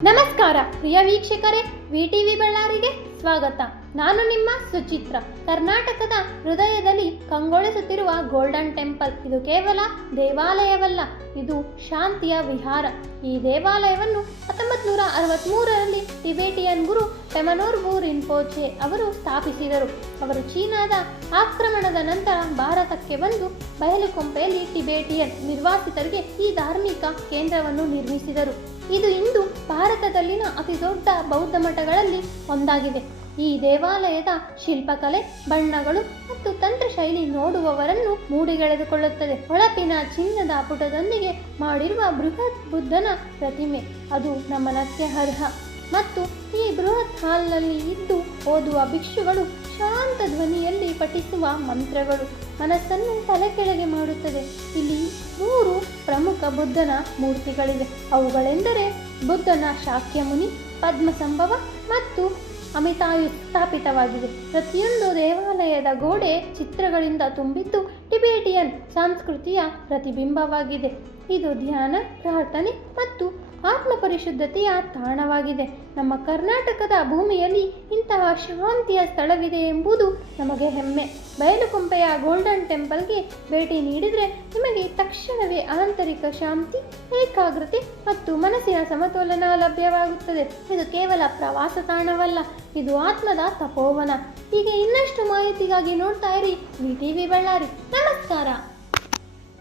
ನಮಸ್ಕಾರ ಪ್ರಿಯ ವೀಕ್ಷಕರೇ, ವಿಟಿವಿ ಬಳ್ಳಾರಿಗೆ ಸ್ವಾಗತ. ನಾನು ನಿಮ್ಮ ಸುಚಿತ್ರ. ಕರ್ನಾಟಕದ ಹೃದಯದಲ್ಲಿ ಕಂಗೊಳಿಸುತ್ತಿರುವ ಗೋಲ್ಡನ್ ಟೆಂಪಲ್ ಇದು ಕೇವಲ ದೇವಾಲಯವಲ್ಲ, ಇದು ಶಾಂತಿಯ ವಿಹಾರ. ಈ ದೇವಾಲಯವನ್ನು 1963ರಲ್ಲಿ ಟಿಬೆಟಿಯನ್ ಗುರು ಟೆಮನೋರ್ಗು ರಿಂಪೋಚೆ ಅವರು ಸ್ಥಾಪಿಸಿದರು. ಅವರು ಚೀನಾದ ಆಕ್ರಮಣದ ನಂತರ ಭಾರತಕ್ಕೆ ಬಂದು ಬಯಲುಕೊಂಪೆಯಲ್ಲಿ ಟಿಬೆಟಿಯನ್ ನಿರ್ವಾಸಿತರಿಗೆ ಈ ಧಾರ್ಮಿಕ ಕೇಂದ್ರವನ್ನು ನಿರ್ಮಿಸಿದರು. ಇದು ಇಂದು ಭಾರತದಲ್ಲಿನ ಅತಿದೊಡ್ಡ ಬೌದ್ಧ ಮಠಗಳಲ್ಲಿ ಒಂದಾಗಿದೆ. ಈ ದೇವಾಲಯದ ಶಿಲ್ಪಕಲೆ, ಬಣ್ಣಗಳು ಮತ್ತು ತಂತ್ರಶೈಲಿ ನೋಡುವವರನ್ನು ಮೂಡಿಗೆಳೆದುಕೊಳ್ಳುತ್ತದೆ. ಹೊಳಪಿನ ಚಿನ್ನದ ಪುಟದೊಂದಿಗೆ ಮಾಡಿರುವ ಬೃಹತ್ ಬುದ್ಧನ ಪ್ರತಿಮೆ ಅದು ಗಮನಕ್ಕೆ ಅರ್ಹ. ಮತ್ತು ಈ ಬೃಹತ್ ಹಾಲ್ನಲ್ಲಿ ಇದ್ದು ಓದುವ ಭಿಕ್ಷುಗಳು ಶಾಂತ ಧ್ವನಿಯಲ್ಲಿ ಪಠಿಸುವ ಮಂತ್ರಗಳು ಮನಸ್ಸನ್ನು ತಲೆಕೆಳಗೆ ಮಾಡುತ್ತದೆ. ಇಲ್ಲಿ 3 ಪ್ರಮುಖ ಬುದ್ಧನ ಮೂರ್ತಿಗಳಿವೆ. ಅವುಗಳೆಂದರೆ ಬುದ್ಧನ ಶಾಕ್ಯಮುನಿ, ಪದ್ಮಸಂಭವ ಮತ್ತು ಅಮಿತಾಯು ಸ್ಥಾಪಿತವಾಗಿದೆ. ಪ್ರತಿಯೊಂದು ದೇವಾಲಯದ ಗೋಡೆ ಚಿತ್ರಗಳಿಂದ ತುಂಬಿದ್ದು ಟಿಬೆಟಿಯನ್ ಸಂಸ್ಕೃತಿಯ ಪ್ರತಿಬಿಂಬವಾಗಿದೆ. ಇದು ಧ್ಯಾನ, ಪ್ರಾರ್ಥನೆ ಮತ್ತು ಆತ್ಮ ಪರಿಶುದ್ಧತೆಯ ತಾಣವಾಗಿದೆ. ನಮ್ಮ ಕರ್ನಾಟಕದ ಭೂಮಿಯಲ್ಲಿ ಇಂತಹ ಶಾಂತಿಯ ಸ್ಥಳವಿದೆ ಎಂಬುದು ನಮಗೆ ಹೆಮ್ಮೆ. ಬಯಲುಕೊಂಪೆಯ ಗೋಲ್ಡನ್ ಟೆಂಪಲ್ಗೆ ಭೇಟಿ ನೀಡಿದರೆ ನಿಮಗೆ ತಕ್ಷಣವೇ ಆಂತರಿಕ ಶಾಂತಿ, ಏಕಾಗ್ರತೆ ಮತ್ತು ಮನಸ್ಸಿನ ಸಮತೋಲನ ಲಭ್ಯವಾಗುತ್ತದೆ. ಇದು ಕೇವಲ ಪ್ರವಾಸ ತಾಣವಲ್ಲ, ಇದು ಆತ್ಮದ ತಪೋವನ. ಹೀಗೆ ಇನ್ನಷ್ಟು ಮಾಹಿತಿಗಾಗಿ ನೋಡ್ತಾ ಇರಿ ವಿಟಿವಿ ಬಳ್ಳಾರಿ. ನಮಸ್ಕಾರ.